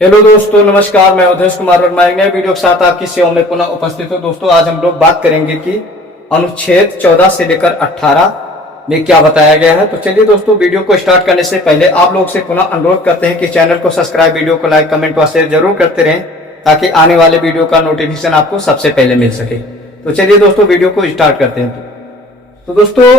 Hello दोस्तों, नमस्कार। मैं उदेश कुमार वर्मा एक नए वीडियो के साथ आपकी सेवा में पुनः उपस्थित हूँ। दोस्तों, आज हम लोग बात करेंगे कि अनुच्छेद 14 से लेकर 18 में क्या बताया गया है। तो चलिए दोस्तों, वीडियो को स्टार्ट करने से पहले आप लोग से पुनः अनुरोध करते हैं कि चैनल को सब्सक्राइब, वीडियो को लाइक, कमेंट व शेयर जरूर करते रहें ताकि आने वाले वीडियो का नोटिफिकेशन आपको सबसे पहले मिल सके। तो चलिए दोस्तों, वीडियो को स्टार्ट करते हैं। तो दोस्तों,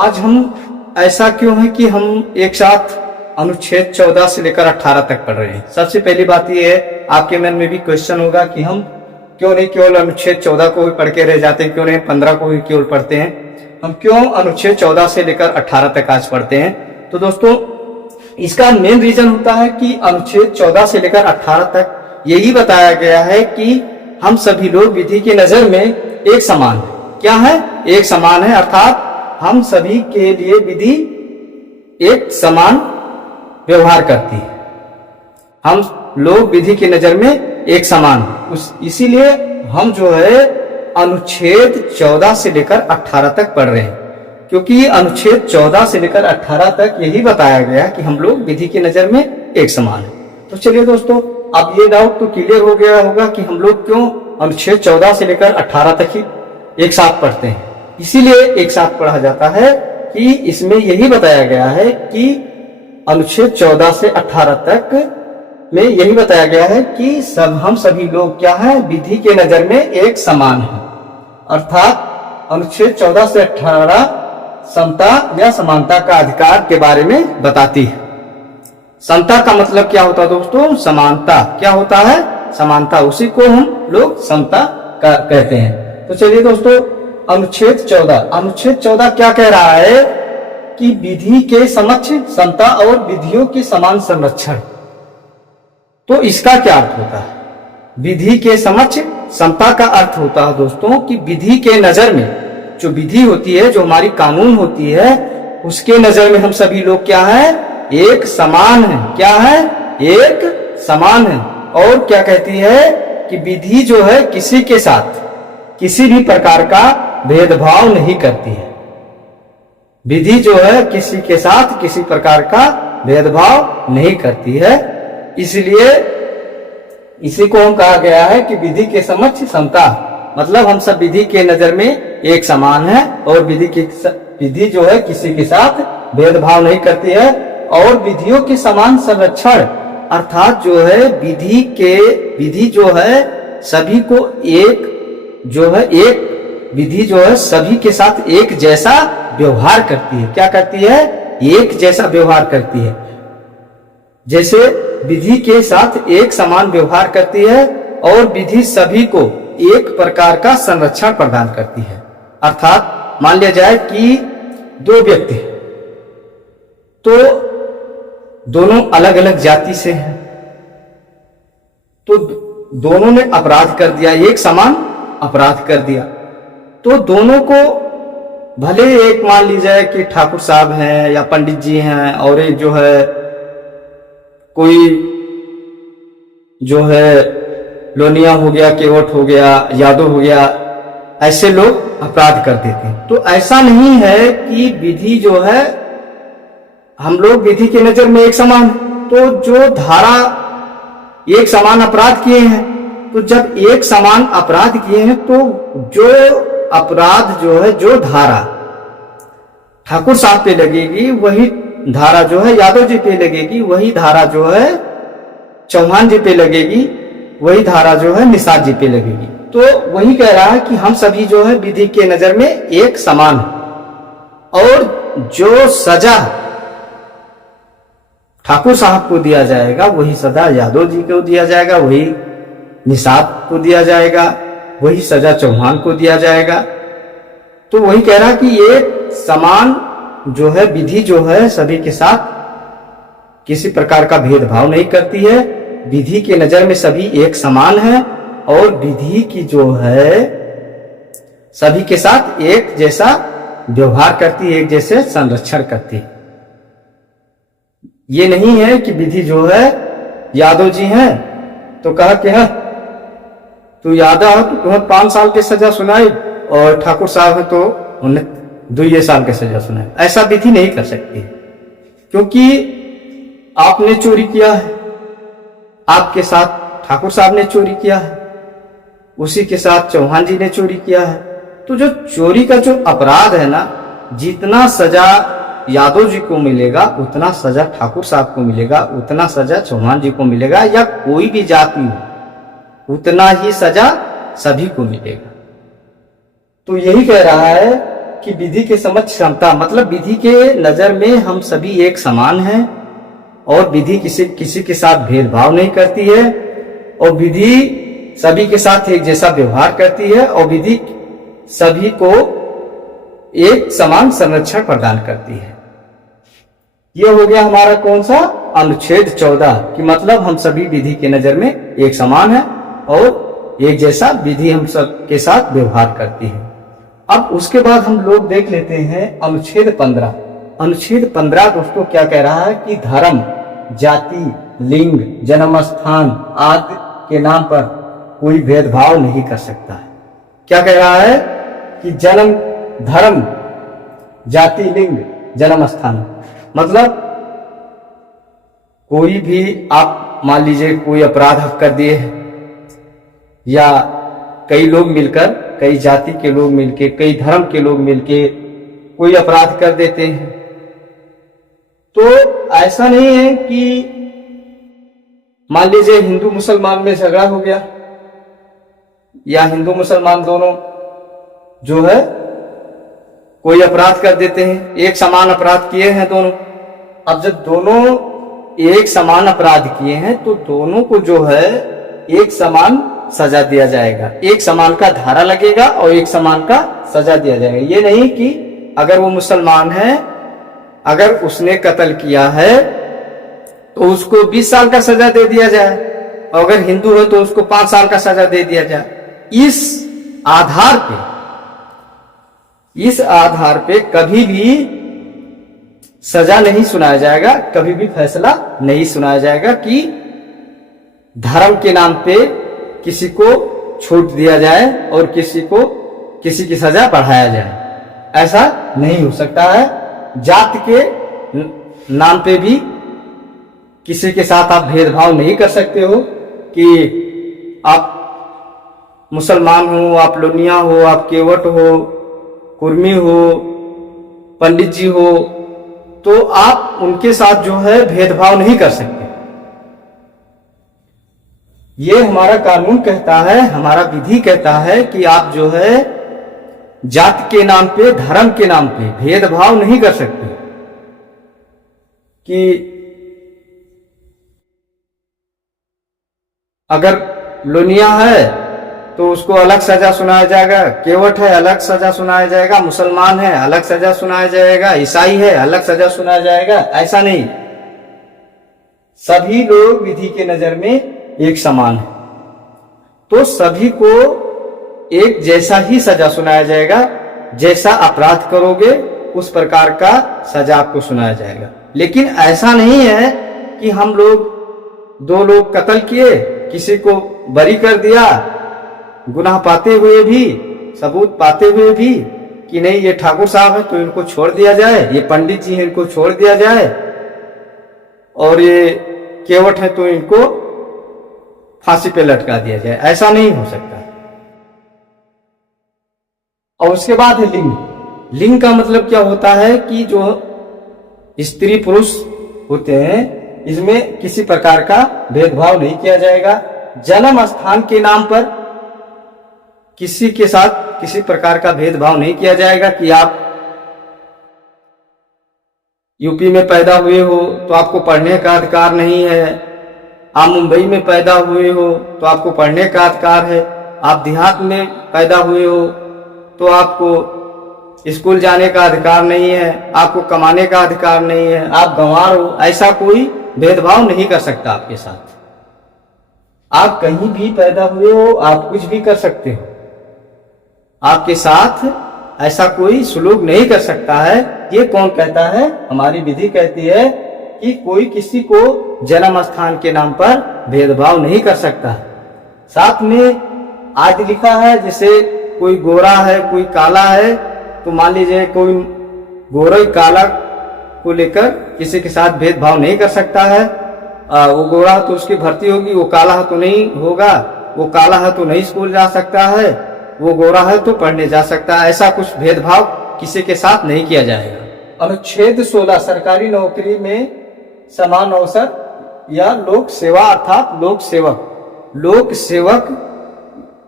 आज हम ऐसा क्यों है कि हम एक साथ अनुच्छेद 14 से लेकर 18 तक पढ़ रहे हैं। सबसे पहली बात यह है, आपके मन में भी क्वेश्चन होगा कि हम क्यों नहीं केवल अनुच्छेद 14 को ही पढ़ के रह जाते हैं, क्यों नहीं 15 को ही केवल पढ़ते हैं, हम क्यों अनुच्छेद 14 से लेकर 18 तक आज पढ़ते हैं। तो दोस्तों, इसका मेन रीजन होता है कि अनुच्छेद 14 से लेकर 18 तक यही बताया गया है कि हम सभी लोग विधि की नजर में एक समान है। क्या है? एक समान है, अर्थात हम सभी के लिए विधि एक समान व्यवहार करती है। हम लोग विधि की नजर में एक समान इसीलिए हम जो है अनुच्छेद 14 से लेकर 18 तक पढ़ रहे हैं, क्योंकि अनुच्छेद 14 से लेकर 18 तक यही बताया गया कि हम लोग विधि की नजर में एक समान है। तो चलिए दोस्तों, अब ये डाउट तो क्लियर हो गया होगा कि हम लोग क्यों अनुच्छेद 14 से लेकर 18 तक ही एक साथ पढ़ते हैं। इसीलिए एक साथ पढ़ा जाता है कि इसमें यही बताया गया है कि अनुच्छेद 14 से 18 तक में यही बताया गया है कि हम सभी लोग क्या है, विधि के नजर में एक समान है। अर्थात अनुच्छेद 14 से 18 समता या समानता का अधिकार के बारे में बताती है। समता का मतलब क्या होता है दोस्तों? समानता। क्या होता है? समानता। उसी को हम लोग समता कहते हैं। तो चलिए दोस्तों, अनुच्छेद 14 क्या कह रहा है कि विधि के समक्ष समता और विधियों के समान संरक्षण। तो इसका क्या अर्थ होता है? विधि के समक्ष समता का अर्थ होता है दोस्तों कि विधि के नजर में जो विधि होती है, जो हमारी कानून होती है, उसके नजर में हम सभी लोग क्या है? एक समान है। क्या है? एक समान है। और क्या कहती है कि विधि जो है किसी के साथ किसी भी प्रकार का भेदभाव नहीं करती है। विधि जो है किसी के साथ किसी प्रकार का भेदभाव नहीं करती है। इसलिए इसी को हम कहा गया है कि विधि के समक्ष समता, मतलब हम सब विधि के नजर में एक समान है और विधि जो है किसी के साथ भेदभाव नहीं करती है। और विधियों के समान संरक्षण, अर्थात जो है विधि जो है सभी को विधि जो है सभी के साथ एक जैसा व्यवहार करती है। क्या करती है? एक जैसा व्यवहार करती है। जैसे विधि के साथ एक समान व्यवहार करती है और विधि सभी को एक प्रकार का संरक्षण प्रदान करती है। अर्थात मान लिया जाए कि दो व्यक्ति, तो दोनों अलग अलग जाति से हैं, तो दोनों ने अपराध कर दिया, एक समान अपराध कर दिया। तो दोनों को भले एक मान ली जाए कि ठाकुर साहब हैं या पंडित जी हैं, और एक जो है कोई जो है लोनिया हो गया, केवट हो गया, यादव हो गया, ऐसे लोग अपराध कर देते हैं। तो ऐसा नहीं है कि विधि जो है हम लोग विधि की नजर में एक समान है। तो जो धारा एक समान अपराध किए हैं, तो जब एक समान अपराध किए हैं तो जो अपराध जो है, जो धारा ठाकुर साहब पे लगेगी वही धारा जो है यादव जी पे लगेगी, वही धारा जो है चौहान जी पे लगेगी, वही धारा जो है निषाद जी पे लगेगी। तो वही कह रहा है कि हम सभी जो है विधि के नजर में एक समान है। और जो सजा ठाकुर साहब को दिया जाएगा वही सजा यादव जी को दिया जाएगा, वही निषाद को दिया जाएगा, वही सजा चौहान को दिया जाएगा। तो वही कह रहा कि एक समान जो है विधि जो है सभी के साथ किसी प्रकार का भेदभाव नहीं करती है। विधि के नजर में सभी एक समान है और विधि की जो है सभी के साथ एक जैसा व्यवहार करती है, एक जैसे संरक्षण करती है। ये नहीं है कि विधि जो है यादव जी हैं तो कहा कि हाँ तू यादव तो तुम्हें 5 साल की सजा सुनाई, और ठाकुर साहब है तो उन्हें 2 साल की सजा सुनाई। ऐसा विधि नहीं कर सकती, क्योंकि आपने चोरी किया है आपके साथ ठाकुर साहब ने चोरी किया है, उसी के साथ चौहान जी ने चोरी किया है। तो जो चोरी का जो अपराध है ना, जितना सजा यादव जी को मिलेगा उतना सजा ठाकुर साहब को मिलेगा, उतना सजा चौहान जी को मिलेगा, या कोई भी जाति हो उतना ही सजा सभी को मिलेगा। तो यही कह रहा है कि विधि के समक्ष समता, मतलब विधि के नजर में हम सभी एक समान हैं और विधि किसी के साथ भेदभाव नहीं करती है, और विधि सभी के साथ एक जैसा व्यवहार करती है, और विधि सभी को एक समान संरक्षण प्रदान करती है। यह हो गया हमारा कौन सा अनुच्छेद 14 कि मतलब हम सभी विधि के नजर में एक समान है और एक जैसा विधि हम सब के साथ व्यवहार करती है। अब उसके बाद हम लोग देख लेते हैं अनुच्छेद 15। अनुच्छेद 15 दोस्तों क्या कह रहा है कि धर्म, जाति, लिंग, जन्म स्थान आदि के नाम पर कोई भेदभाव नहीं कर सकता है। क्या कह रहा है कि जन्म, धर्म, जाति, लिंग, जन्म स्थान, मतलब कोई भी आप मान लीजिए कोई अपराध आप कर दिए या कई लोग मिलकर, कई जाति के लोग मिलके, कई धर्म के लोग मिलके कोई अपराध कर देते हैं, तो ऐसा नहीं है कि मान लीजिए हिंदू मुसलमान में झगड़ा हो गया या हिंदू मुसलमान दोनों जो है कोई अपराध कर देते हैं, एक समान अपराध किए हैं दोनों। अब जब दोनों एक समान अपराध किए हैं तो दोनों को जो है एक समान सजा दिया जाएगा, एक समान का धारा लगेगा और एक समान का सजा दिया जाएगा। ये नहीं कि अगर वो मुसलमान है, अगर उसने कत्ल किया है तो उसको 20 साल का सजा दे दिया जाए, और अगर हिंदू है तो उसको 5 साल का सजा दे दिया जाए। इस आधार पे कभी भी सजा नहीं सुनाया जाएगा, कभी भी फैसला नहीं सुनाया जाएगा कि धर्म के नाम पे किसी को छूट दिया जाए और किसी की सजा बढ़ाया जाए, ऐसा नहीं हो सकता है। जात के नाम पे भी किसी के साथ आप भेदभाव नहीं कर सकते हो कि आप मुसलमान हो, आप लोनिया हो, आप केवट हो, कुर्मी हो, पंडित जी हो, तो आप उनके साथ जो है भेदभाव नहीं कर सकते। ये हमारा कानून कहता है, हमारा विधि कहता है कि आप जो है जात के नाम पे, धर्म के नाम पे भेदभाव नहीं कर सकते कि अगर लोनिया है तो उसको अलग सजा सुनाया जाएगा, केवट है अलग सजा सुनाया जाएगा, मुसलमान है अलग सजा सुनाया जाएगा, ईसाई है अलग सजा सुनाया जाएगा, ऐसा नहीं। सभी लोग विधि के नजर में एक समान है, तो सभी को एक जैसा ही सजा सुनाया जाएगा। जैसा अपराध करोगे उस प्रकार का सजा आपको सुनाया जाएगा। लेकिन ऐसा नहीं है कि हम लोग, दो लोग कत्ल किए, किसी को बरी कर दिया, गुनाह पाते हुए भी, सबूत पाते हुए भी कि नहीं ये ठाकुर साहब है तो इनको छोड़ दिया जाए, ये पंडित जी हैं इनको छोड़ दिया जाए, और ये केवट है तो इनको फांसी पे लटका दिया जाए, ऐसा नहीं हो सकता। और उसके बाद है लिंग। लिंग का मतलब क्या होता है कि जो स्त्री पुरुष होते हैं इसमें किसी प्रकार का भेदभाव नहीं किया जाएगा। जन्म स्थान के नाम पर किसी के साथ किसी प्रकार का भेदभाव नहीं किया जाएगा कि आप यूपी में पैदा हुए हो तो आपको पढ़ने का अधिकार नहीं है, आप मुंबई में पैदा हुए हो तो आपको पढ़ने का अधिकार है, आप देहात में पैदा हुए हो तो आपको स्कूल जाने का अधिकार नहीं है, आपको कमाने का अधिकार नहीं है, आप गंवार हो, ऐसा कोई भेदभाव नहीं कर सकता आपके साथ। आप कहीं भी पैदा हुए हो, आप कुछ भी कर सकते हो, आपके साथ ऐसा कोई सुलूक नहीं कर सकता है। ये कौन कहता है? हमारी विधि कहती है कि कोई किसी को जन्म स्थान के नाम पर भेदभाव नहीं कर सकता। साथ में आज लिखा है जैसे कोई गोरा है कोई काला है, तो मान लीजिए कोई गोरा काला को लेकर किसी के साथ भेदभाव नहीं कर सकता है। वो गोरा है तो उसकी भर्ती होगी, वो काला है तो नहीं होगा, वो काला है तो नहीं स्कूल जा सकता है, वो गोरा है तो पढ़ने जा सकता है। ऐसा कुछ भेदभाव किसी के साथ नहीं किया जाएगा। अनुच्छेद 16 सरकारी नौकरी में समान अवसर या लोक सेवा अर्थात लोक सेवक, लोक सेवक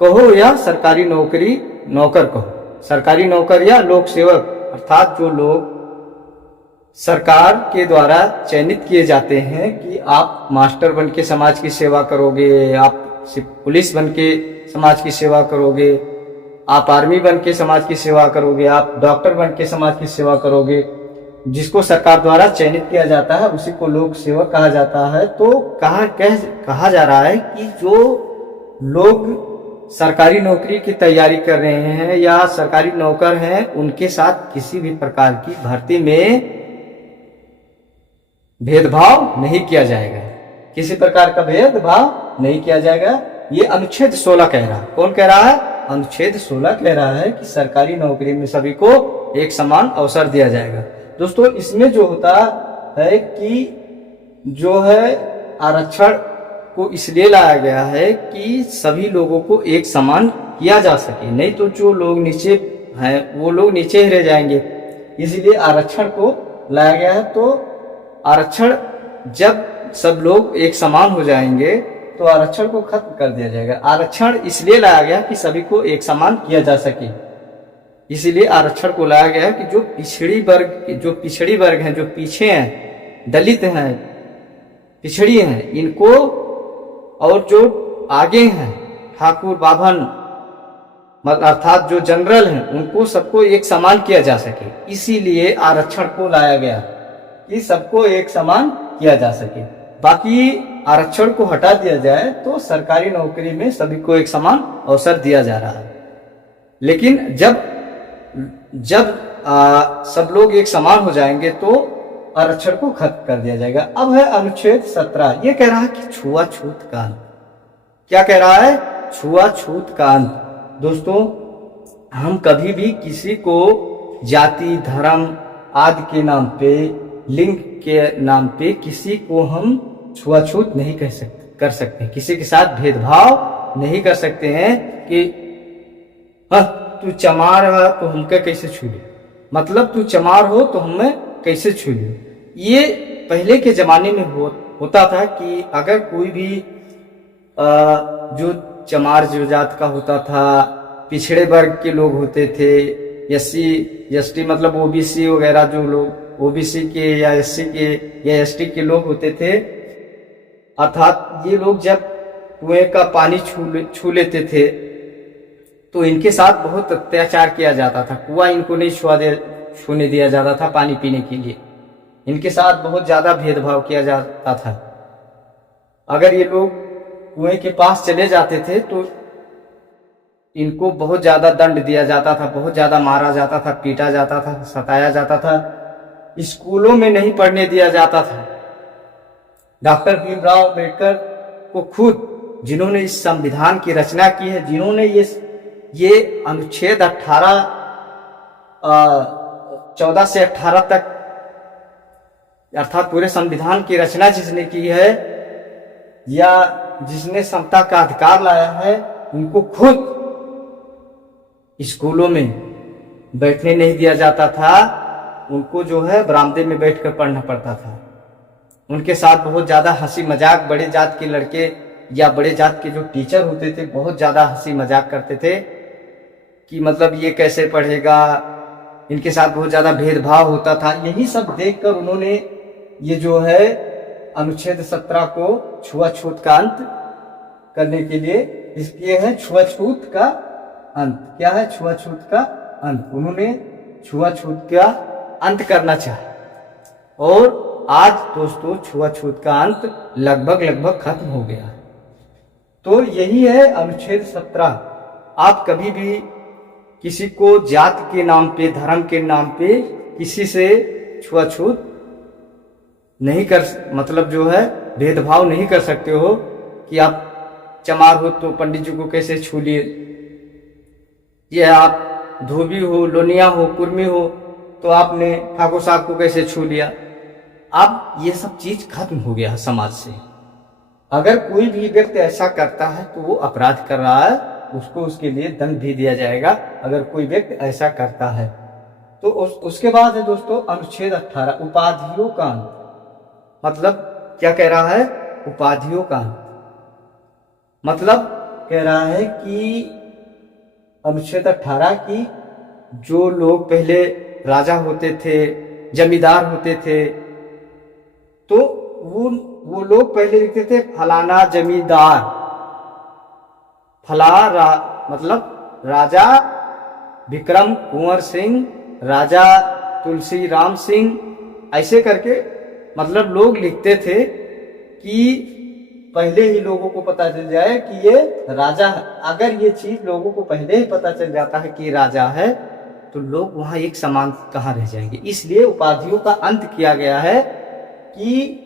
कहो या सरकारी नौकरी नौकर कहो, सरकारी नौकर या लोक सेवक अर्थात जो लोग सरकार के द्वारा चयनित किए जाते हैं कि आप मास्टर बन के समाज की सेवा करोगे, आप पुलिस बन के समाज की सेवा करोगे, आप आर्मी बन के समाज की सेवा करोगे, आप डॉक्टर बन के समाज की सेवा करोगे, जिसको सरकार द्वारा चयनित किया जाता है उसी को लोक सेवक कहा जाता है। तो कहा जा रहा है कि जो लोग सरकारी नौकरी की तैयारी कर रहे हैं या सरकारी नौकर हैं, उनके साथ किसी भी प्रकार की भर्ती में भेदभाव नहीं किया जाएगा, किसी प्रकार का भेदभाव नहीं किया जाएगा। ये अनुच्छेद 16 कह रहा है। कौन कह रहा है? अनुच्छेद 16 कह रहा है कि सरकारी नौकरी में सभी को एक समान अवसर दिया जाएगा। दोस्तों, इसमें जो होता है कि जो है आरक्षण को इसलिए लाया गया है कि सभी लोगों को एक समान किया जा सके, नहीं तो जो लोग नीचे हैं वो लोग नीचे ही रह जाएंगे, इसलिए आरक्षण को लाया गया है। तो आरक्षण जब सब लोग एक समान हो जाएंगे तो आरक्षण को खत्म कर दिया जाएगा। आरक्षण इसलिए लाया गया कि सभी को एक समान किया जा सके, इसीलिए आरक्षण को लाया गया कि जो पिछड़ी वर्ग हैं, जो पीछे हैं, दलित हैं, पिछड़ी हैं, इनको और जो आगे हैं ठाकुर बाभन अर्थात जो जनरल हैं, उनको सबको एक समान किया जा सके, इसीलिए आरक्षण को लाया गया कि सबको एक समान किया जा सके। बाकी आरक्षण को हटा दिया जाए तो सरकारी नौकरी में सभी को एक समान अवसर दिया जा रहा है। लेकिन जब सब लोग एक समान हो जाएंगे तो आरक्षण को खत्म कर दिया जाएगा। अब है अनुच्छेद 17। ये कह रहा है कि छुआछूत का अंत। क्या कह रहा है? छुआछूत का अंत। दोस्तों, हम कभी भी किसी को जाति, धर्म आदि के नाम पे, लिंग के नाम पे किसी को हम छुआछूत नहीं कर सकते, किसी के साथ भेदभाव नहीं कर सकते हैं कि तू चमार है तो हमके कैसे छू लियो, मतलब तू चमार हो तो हमें कैसे छू लियो। ये पहले के जमाने में होता था कि अगर कोई भी जो चमार जो जात का होता था, पिछड़े वर्ग के लोग होते थे, एससी एसटी मतलब ओबीसी वगैरह, जो लोग ओबीसी के या एससी के या एसटी के लोग होते थे, अर्थात ये लोग जब कुएं का पानी छू लेते थे तो इनके साथ बहुत अत्याचार किया जाता था। कुआं इनको नहीं छूने दिया जाता था पानी पीने के लिए, इनके साथ बहुत ज्यादा भेदभाव किया जाता था। अगर ये लोग कुएं के पास चले जाते थे तो इनको बहुत ज्यादा दंड दिया जाता था, बहुत ज्यादा मारा जाता था, पीटा जाता था, सताया जाता था, स्कूलों में नहीं पढ़ने दिया जाता था। डॉक्टर भीमराव अम्बेडकर को खुद, जिन्होंने इस संविधान की रचना की है, जिन्होंने ये अनुच्छेद 14 से 18 तक अर्थात पूरे संविधान की रचना जिसने की है या जिसने समता का अधिकार लाया है, उनको खुद स्कूलों में बैठने नहीं दिया जाता था, उनको जो है बरामदे में बैठकर पढ़ना पड़ता था। उनके साथ बहुत ज्यादा हंसी मजाक, बड़े जात के लड़के या बड़े जात के जो टीचर होते थे बहुत ज्यादा हंसी मजाक करते थे कि मतलब ये कैसे पढ़ेगा, इनके साथ बहुत ज्यादा भेदभाव होता था। यही सब देखकर उन्होंने ये जो है अनुच्छेद 17 को छुआछूत का अंत करने के लिए इसलिए है छुआछूत का अंत। क्या है? छुआछूत का अंत। उन्होंने छुआछूत का अंत करना चाहा और आज दोस्तों छुआछूत का अंत लगभग खत्म हो गया। तो यही है अनुच्छेद 17। आप कभी भी किसी को जात के नाम पे, धर्म के नाम पे किसी से छुआछूत नहीं कर, मतलब जो है भेदभाव नहीं कर सकते हो कि आप चमार हो तो पंडित जी को कैसे छू लिए, ये आप धोबी हो, लोनिया हो, कुर्मी हो तो आपने ठाकुर साहब को कैसे छू लिया, अब ये सब चीज खत्म हो गया है समाज से। अगर कोई भी व्यक्ति ऐसा करता है तो वो अपराध कर रहा है, उसको उसके लिए दंड भी दिया जाएगा अगर कोई व्यक्ति ऐसा करता है तो। उसके बाद है दोस्तों अनुच्छेद 18 उपाधियों का अंत। मतलब क्या कह रहा है? उपाधियों का अंत मतलब कह रहा है कि अनुच्छेद 18 की जो लोग पहले राजा होते थे, जमींदार होते थे, तो वो लोग पहले लिखते थे फलाना जमींदार, मतलब राजा विक्रम कुंवर सिंह, राजा तुलसी राम सिंह, ऐसे करके मतलब लोग लिखते थे कि पहले ही लोगों को पता चल जाए कि ये राजा है। अगर ये चीज लोगों को पहले ही पता चल जाता है कि राजा है तो लोग वहां एक समान कहाँ रह जाएंगे। इसलिए उपाधियों का अंत किया गया है कि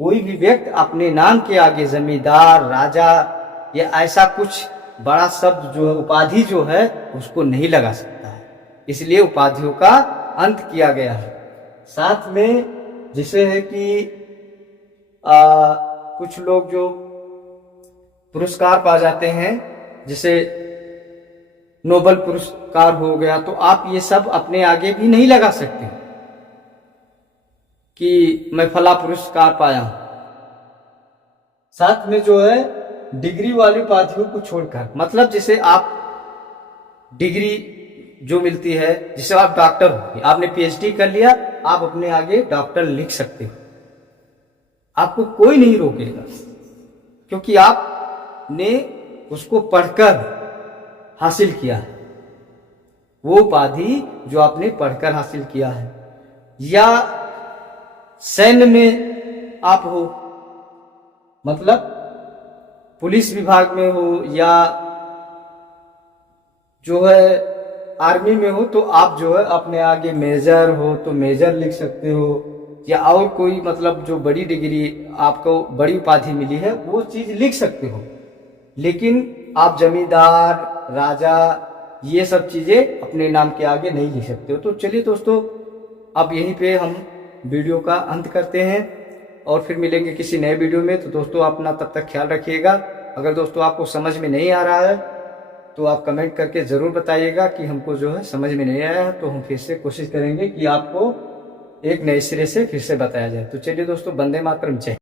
कोई भी व्यक्ति अपने नाम के आगे जमींदार, राजा या ऐसा कुछ बड़ा शब्द जो है, उपाधि जो है, उसको नहीं लगा सकता है। इसलिए उपाधियों का अंत किया गया है। साथ में जिसे है कि कुछ लोग जो पुरस्कार पा जाते हैं, जैसे नोबेल पुरस्कार हो गया, तो आप ये सब अपने आगे भी नहीं लगा सकते कि मैं फला पुरस्कार पाया। साथ में जो है डिग्री वाली उपाधियों को छोड़कर, मतलब जैसे आप डिग्री जो मिलती है, जिसे आप डॉक्टर हो, आपने पीएचडी कर लिया, आप अपने आगे डॉक्टर लिख सकते हो, आपको कोई नहीं रोकेगा, क्योंकि आपने उसको पढ़कर हासिल किया है, वो उपाधि जो आपने पढ़कर हासिल किया है। या सैन्य में आप हो, मतलब पुलिस विभाग में हो या जो है आर्मी में हो, तो आप जो है अपने आगे मेजर हो तो मेजर लिख सकते हो, या और कोई मतलब जो बड़ी डिग्री आपको बड़ी उपाधि मिली है वो चीज लिख सकते हो। लेकिन आप जमींदार, राजा, ये सब चीजें अपने नाम के आगे नहीं लिख सकते हो। तो चलिए दोस्तों, अब यहीं पे हम वीडियो का अंत करते हैं और फिर मिलेंगे किसी नए वीडियो में। तो दोस्तों अपना तब तक ख्याल रखिएगा। अगर दोस्तों आपको समझ में नहीं आ रहा है तो आप कमेंट करके ज़रूर बताइएगा कि हमको जो है समझ में नहीं आया है, तो हम फिर से कोशिश करेंगे कि आपको एक नए सिरे से फिर से बताया जाए। तो चलिए दोस्तों, वंदे मातरम, जय।